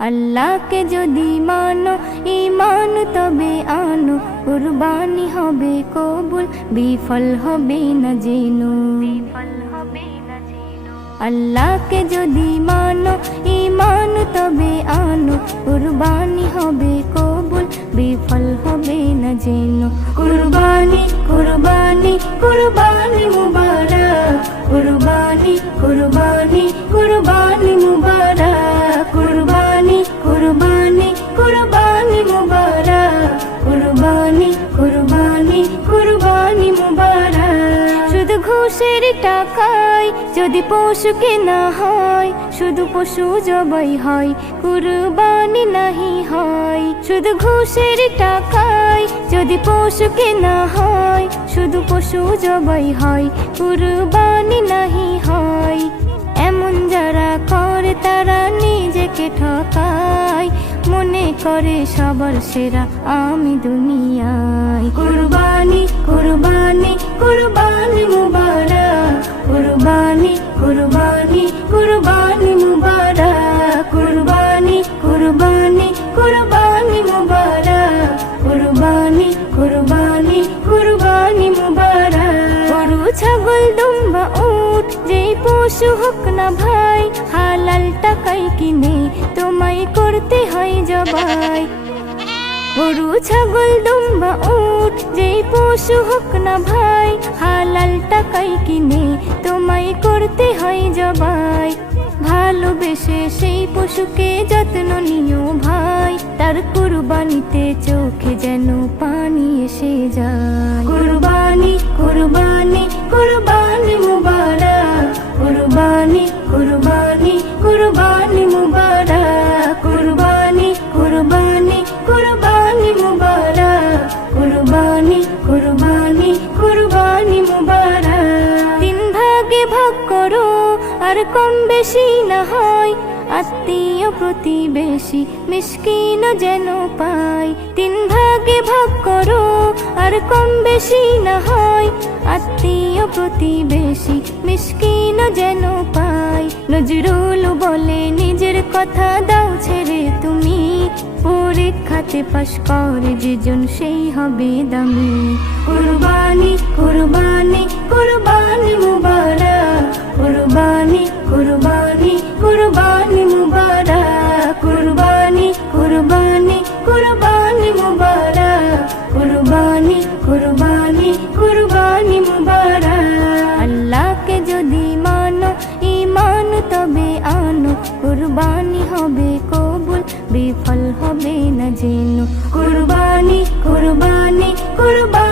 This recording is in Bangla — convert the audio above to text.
আল্লাহকে যদি মানো ঈমান তবে আনো, কুরবানি হবে কবুল, বিফল হবে না জেনো। আল্লাহকে যদি মানো ঈমান তবে আনো, কুরবানি হবে কবুল, বিফল হবে না জেনো। কুরবানি কুরবানি কুরবানি মুবারক, কুরবানি কুরবানি কুরবানি মুবারক, কুরবানি কুরবানি কুরবানি মুবারক, কুরবানি কুরবানি কুরবানি মুবারক। শুধু ঘুষের টাকায় যদি পশু কেনা হয়, শুধু পশু জবাই হয়, কুরবানি নাহি হয়। শুধু ঘুষের টাকায় যদি পশু কেনা হয়, শুধু পশু জবাই হয়, কুরবানি নাহি হয়। এমন যারা করে তারা নিজেকে ঠকায়, মনে করে সবার সেরা আমি দুনিয়ায়। কুরবানি কুরবানি কুরবানি মুবারক, কুরবানি কুরবানি কুরবানি মুবারক, কুরবানি কুরবানি কুরবানি মুবারক, কুরবানি কুরবানি কুরবানি মুবারক। গরু ছাগল দুম্বা উট যেই পশু হোক না ভাই, হালাল টাকায় কিনে তোমায় করতে হয় জবাই। গরু ছাগল দুম্বা উট যেই পশু হোক না ভাই, হালাল টাকায় কিনে তোমায় করতে হয় জবাই। ভালোবেসে সেই পশুকে যত্ন নিও ভাই, তার কুরবানিতে চোখে যেন পানি এসে যায়। কুরবানি কুরবানি কুরবানি মুবারক, কুরবানি কুরবানি কুরবানি মুবারক, কুরবানি কুরবানি কুরবানি মুবারক, কুরবানি কুরবানি কুরবানি মুবারক। তিন ভাগে ভাগ করো আর কম বেশি না হয়, আত্মীয় প্রতিবেশী মিসকিন যেন পায়। তিন ভাগে ভাগ করো আর কম বেশি না হয়, আত্মীয় প্রতিবেশী মিসকিন যেন পায়। নজরুল বলে নিজের কথা দাও ছেড়ে তুমি, পরীক্ষাতে পাশ করে যেজন সেই হবে দামি। কুরবানি কুরবানি কুরবানি মুবারক, কুরবানি কুরবানি কুরবানি মুবারক, কুরবানি কুরবানি কুরবানি মুবারক, কুরবানি কুরবানি কুরবানি মুবারক। আল্লাহকে যদি মানো ঈমান তবে আনো, কুরবানি হবে কবুল, বিফল হবে না জেনো। কুরবানি কুরবানি কুরবানি